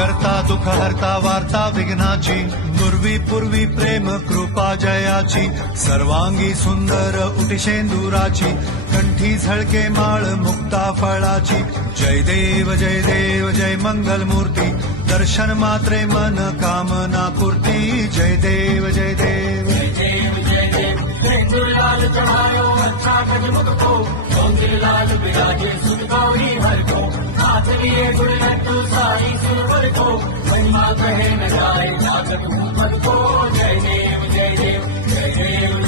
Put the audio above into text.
करता दुःख हरता वार्ता विघ्नाची, नुरवी पूर्वी प्रेम कृपा जयाची, सर्वांगी सुंदर उटिशेंदुराची, कंठी झळके माळ मुक्ता फळाची. जय देव जय देव जय मंगल मूर्ती, दर्शन मात्रे मन कामना पूर्ती. जय देव जय देव लाल चढ़ायो अच्छा गज मुख को, सौंदर्य लाल विराजे सुन गौरी हर को, हाथ लिए गुड़ लड्डू सारी सुरवर को, महिमा कहे न जाए जागत ऊपर को. जय देव जय देव जय देव